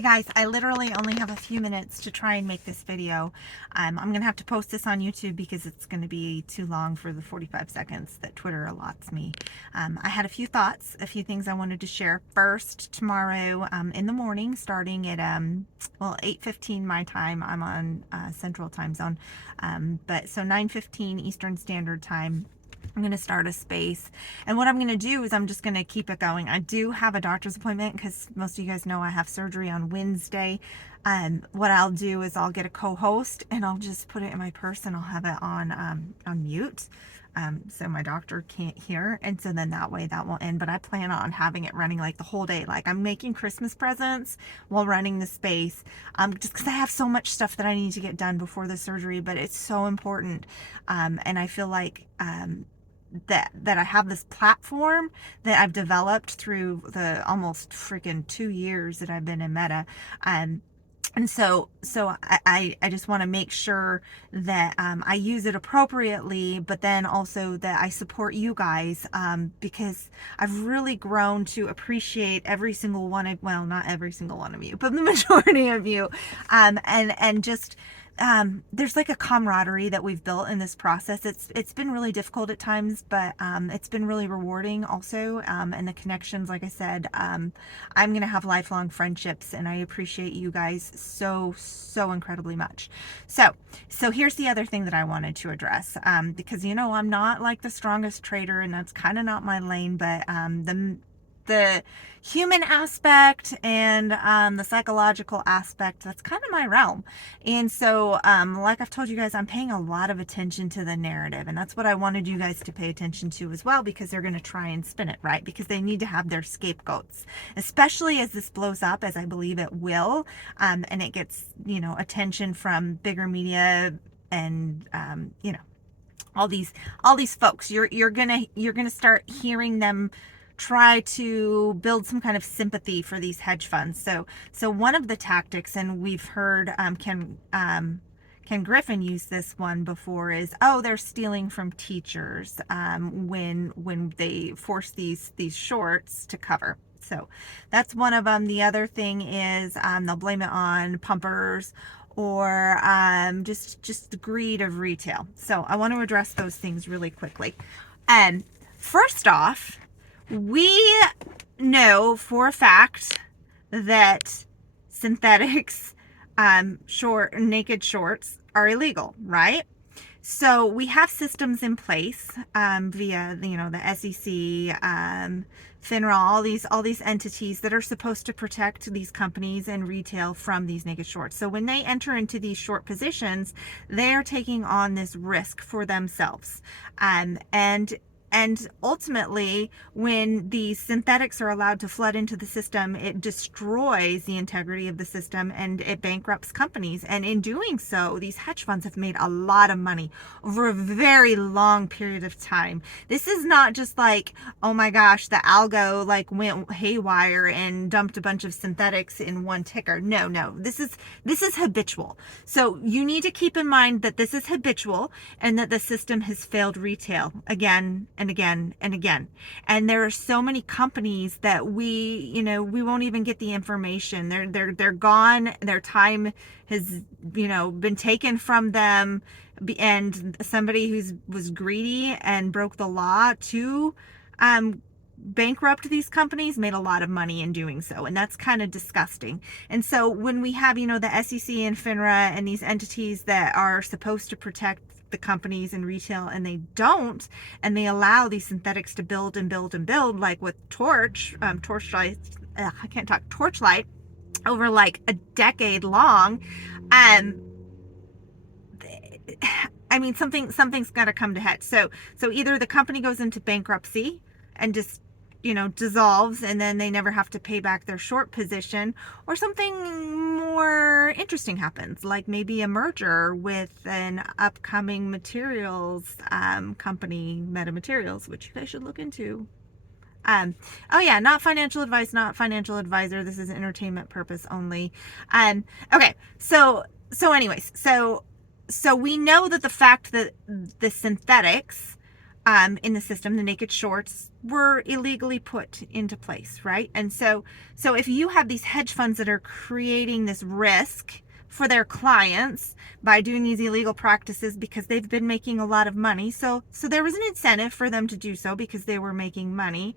Hey guys, I literally only have a few minutes to try and make this video. I'm going to have to post this on YouTube because it's going to be too long for the 45 seconds that Twitter allots me. I had a few thoughts, a few things I wanted to share. First, tomorrow in the morning, starting at 8:15 my time, I'm on Central Time Zone, but so 9:15 Eastern Standard Time. I'm going to start a space, and what I'm going to do is I'm just going to keep it going. I do have a doctor's appointment because most of you guys know I have surgery on Wednesday. What I'll do is I'll get a co-host and I'll just put it in my purse and I'll have it on mute, so my doctor can't hear, and so then that way that won't end. But I plan on having it running like the whole day. Like I'm making Christmas presents while running the space, just because I have so much stuff that I need to get done before the surgery, but it's so important, and I feel like that I have this platform that I've developed through the almost freaking 2 years that I've been in Meta. And so I just want to make sure that I use it appropriately, but then also that I support you guys, because I've really grown to appreciate every single one of, well, not every single one of you, but the majority of you, and just there's like a camaraderie that we've built in this process. It's been really difficult at times, but it's been really rewarding also. And the connections, like I said, I'm gonna have lifelong friendships, and I appreciate you guys so incredibly much. So here's the other thing that I wanted to address, because I'm not like the strongest trader, and that's kind of not my lane, but the human aspect and the psychological aspect, that's kind of my realm. And so like I've told you guys, I'm paying a lot of attention to the narrative, and that's what I wanted you guys to pay attention to as well, because they're going to try and spin it, right? Because they need to have their scapegoats, especially as this blows up, as I believe it will, and it gets attention from bigger media and all these folks. You're gonna start hearing them try to build some kind of sympathy for these hedge funds. So one of the tactics, and we've heard Ken Griffin use this one before, is, oh, they're stealing from teachers when they force these shorts to cover. So that's one of them. The other thing is they'll blame it on pumpers, or just the greed of retail. So I want to address those things really quickly. First off, we know for a fact that synthetics, naked shorts are illegal, right? So we have systems in place via the SEC, FINRA, all these entities that are supposed to protect these companies and retail from these naked shorts. So when they enter into these short positions, they are taking on this risk for themselves, and ultimately, when these synthetics are allowed to flood into the system, it destroys the integrity of the system and it bankrupts companies. And in doing so, these hedge funds have made a lot of money over a very long period of time. This is not just like, oh my gosh, the algo like went haywire and dumped a bunch of synthetics in one ticker. No, this is habitual. So you need to keep in mind that this is habitual, and that the system has failed retail again and again and again. And there are so many companies that we won't even get the information. They're gone. Their time has been taken from them, and somebody was greedy and broke the law to bankrupt these companies made a lot of money in doing so, and that's kind of disgusting. And so when we have the SEC and FINRA and these entities that are supposed to protect the companies and retail, and they don't, and they allow these synthetics to build and build and build, like with Torchlight, over like a decade long. I mean, something's got to come to head. So either the company goes into bankruptcy and just dissolves, and then they never have to pay back their short position, or something more interesting happens, like maybe a merger with an upcoming materials company, Meta Materials, which you guys should look into. Oh yeah, not financial advice, not financial advisor. This is entertainment purpose only. Okay, so anyways, so we know that the fact that the synthetics in the system, the naked shorts, were illegally put into place, right? And so if you have these hedge funds that are creating this risk for their clients by doing these illegal practices because they've been making a lot of money, so there was an incentive for them to do so because they were making money.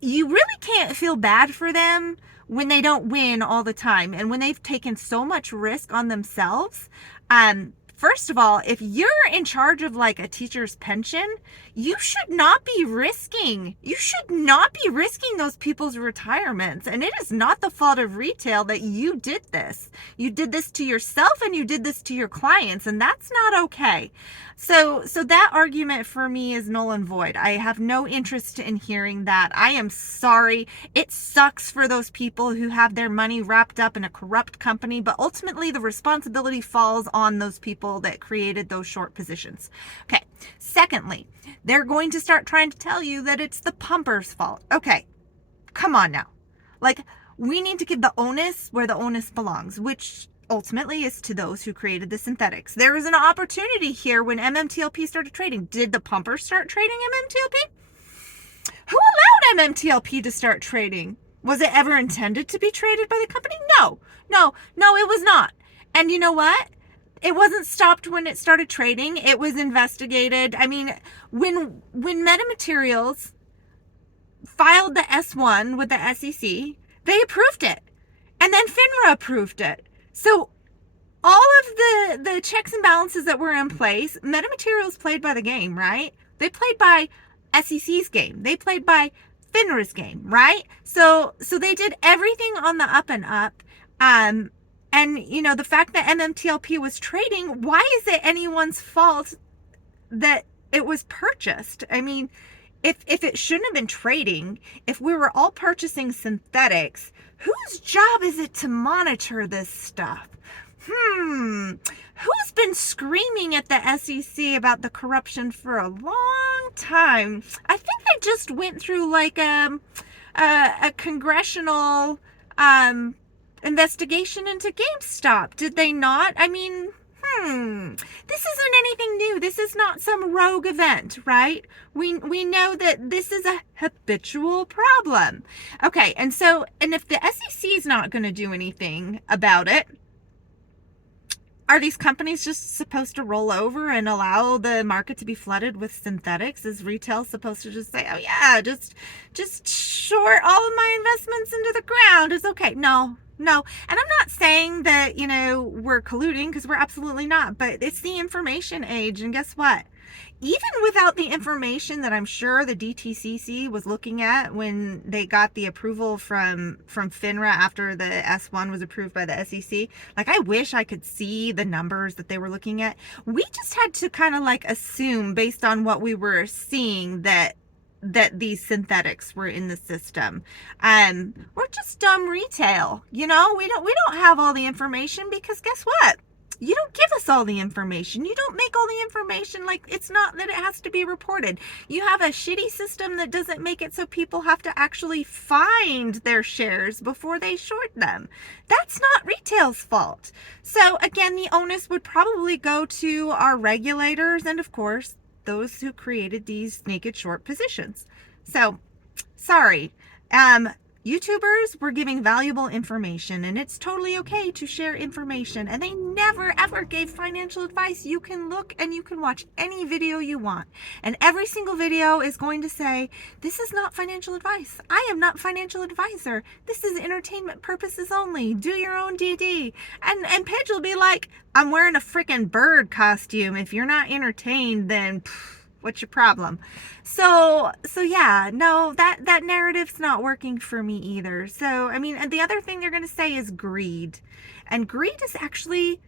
You really can't feel bad for them when they don't win all the time and when they've taken so much risk on themselves. First of all, if you're in charge of like a teacher's pension, you should not be risking those people's retirements. And it is not the fault of retail that you did this. You did this to yourself and you did this to your clients, and that's not okay. So that argument for me is null and void. I have no interest in hearing that. I am sorry. It sucks for those people who have their money wrapped up in a corrupt company, but ultimately the responsibility falls on those people that created those short positions. Okay. Secondly, they're going to start trying to tell you that it's the pumper's fault. Okay. Come on now. Like, we need to give the onus where the onus belongs, which ultimately is to those who created the synthetics. There was an opportunity here when MMTLP started trading. Did the pumpers start trading MMTLP? Who allowed MMTLP to start trading? Was it ever intended to be traded by the company? No, it was not. And you know what? It wasn't stopped when it started trading. It was investigated. I mean, when Metamaterials filed the S1 with the SEC, they approved it. And then FINRA approved it. So all of the checks and balances that were in place, Metamaterials played by the game, right? They played by SEC's game. They played by FINRA's game, right? So they did everything on the up and up. And, you know, the fact that MMTLP was trading, why is it anyone's fault that it was purchased? I mean, if it shouldn't have been trading, if we were all purchasing synthetics, whose job is it to monitor this stuff? Who's been screaming at the SEC about the corruption for a long time? I think they just went through like a congressional investigation into GameStop. Did they not? I mean, this isn't anything new. This is not some rogue event, right? We know that this is a habitual problem. Okay, and if the SEC is not going to do anything about it, are these companies just supposed to roll over and allow the market to be flooded with synthetics? Is retail supposed to just say, oh yeah, just short all of my investments into the ground? It's okay. No. And I'm not saying that, you know, we're colluding, because we're absolutely not, but it's the information age. And guess what? Even without the information that I'm sure the DTCC was looking at when they got the approval from FINRA after the S1 was approved by the SEC, like, I wish I could see the numbers that they were looking at. We just had to kind of like assume based on what we were seeing that these synthetics were in the system. We're just dumb retail, you know. We don't have all the information, because guess what? You don't give us all the information. You don't make all the information. Like, it's not that it has to be reported. You have a shitty system that doesn't make it so people have to actually find their shares before they short them. That's not retail's fault. So again, the onus would probably go to our regulators and, of course, those who created these naked short positions. So, sorry. YouTubers were giving valuable information, and it's totally okay to share information, and they never ever gave financial advice. You can look and you can watch any video you want, and every single video is going to say, this is not financial advice. I am not a financial advisor. This is entertainment purposes only. Do your own DD. And Pidge will be like, I'm wearing a freaking bird costume. If you're not entertained, then what's your problem? So yeah, no, that narrative's not working for me either. So, I mean, and the other thing they're going to say is greed. And greed is actually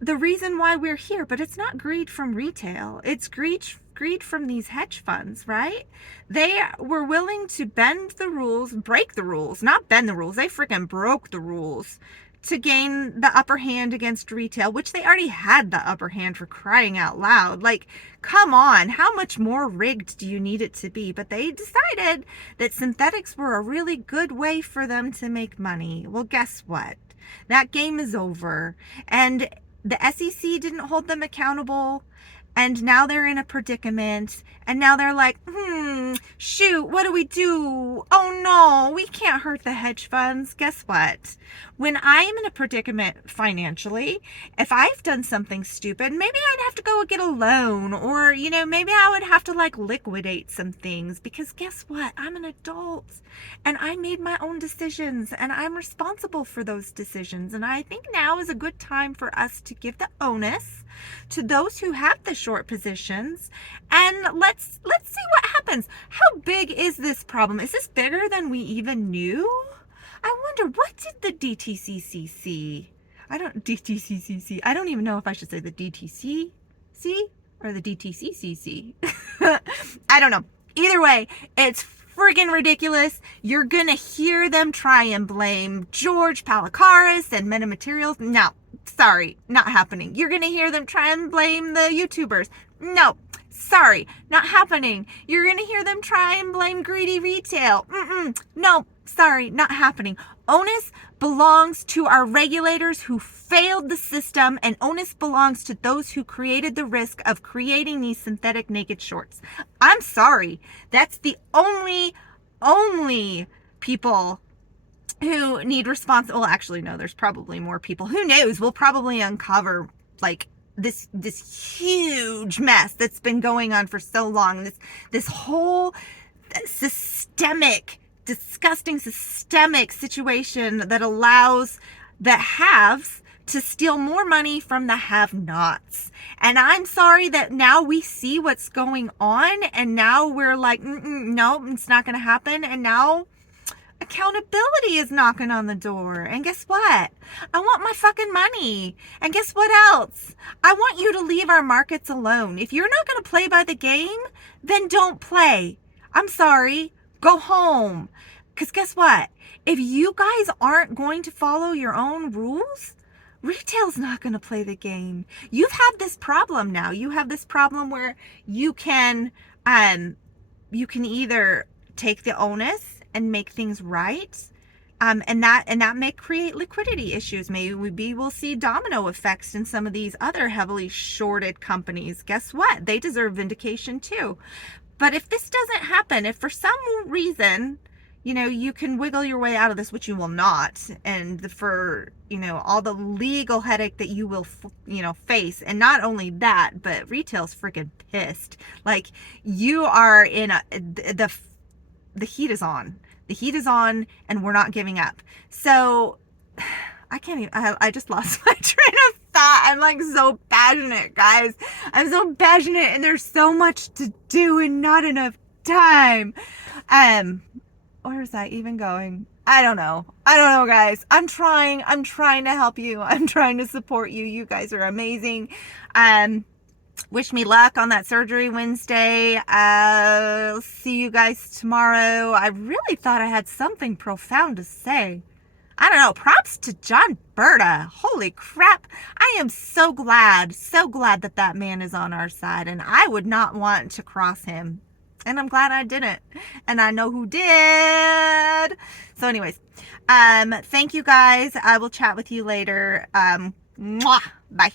the reason why we're here, but it's not greed from retail. It's greed from these hedge funds, right? They were willing to bend the rules, break the rules, not bend the rules. They freaking broke the rules to gain the upper hand against retail, which they already had the upper hand, for crying out loud. Like, come on, how much more rigged do you need it to be? But they decided that synthetics were a really good way for them to make money. Well, guess what? That game is over. And the SEC didn't hold them accountable. And now they're in a predicament. And now they're like, shoot, what do we do? Oh no, we can't hurt the hedge funds. Guess what? When I am in a predicament financially, if I've done something stupid, maybe I'd have to go get a loan, or, maybe I would have to like liquidate some things, because guess what? I'm an adult and I made my own decisions and I'm responsible for those decisions. And I think now is a good time for us to give the onus to those who have the short positions, and let's see what happens. How big is this problem? Is this bigger than we even knew? I wonder, what did the DTCCC, I don't even know if I should say the DTCC or the DTCCC. I don't know. Either way, it's friggin' ridiculous. You're gonna hear them try and blame George Palikaris and Metamaterials. No, sorry, not happening. You're gonna hear them try and blame the YouTubers. No, sorry, not happening. You're gonna hear them try and blame greedy retail. No, sorry, not happening. Onus belongs to our regulators who failed the system, and onus belongs to those who created the risk of creating these synthetic naked shorts. I'm sorry. That's the only people who need responsible. Well, actually, no, there's probably more people. Who knows? We'll probably uncover like this huge mess that's been going on for so long. This whole disgusting systemic situation that allows the haves to steal more money from the have-nots. And I'm sorry that now we see what's going on, and now we're like, no, it's not going to happen. And now accountability is knocking on the door. And guess what? I want my fucking money. And guess what else? I want you to leave our markets alone. If you're not going to play by the game, then don't play. I'm sorry. Go home. Because guess what? If you guys aren't going to follow your own rules, retail's not going to play the game. You've had this problem now. You have this problem where you can either take the onus and make things right, and that may create liquidity issues. Maybe we'll see domino effects in some of these other heavily shorted companies. Guess what? They deserve vindication too. But if this doesn't happen, if for some reason, you can wiggle your way out of this, which you will not, and for, all the legal headache that you will, face. And not only that, but retail's freaking pissed. Like, you are in the heat is on. The heat is on, and we're not giving up. So I can't even, I just lost my train of thought. I'm like so passionate, guys. I'm so passionate, and there's so much to do and not enough time. Where is that even going? I don't know, guys. I'm trying to help you. I'm trying to support you. You guys are amazing. Wish me luck on that surgery Wednesday. I'll see you guys tomorrow. I really thought I had something profound to say. I don't know. Props to John Berta. Holy crap. I am so glad that man is on our side, and I would not want to cross him. And I'm glad I didn't. And I know who did. So anyways, thank you guys. I will chat with you later. Bye.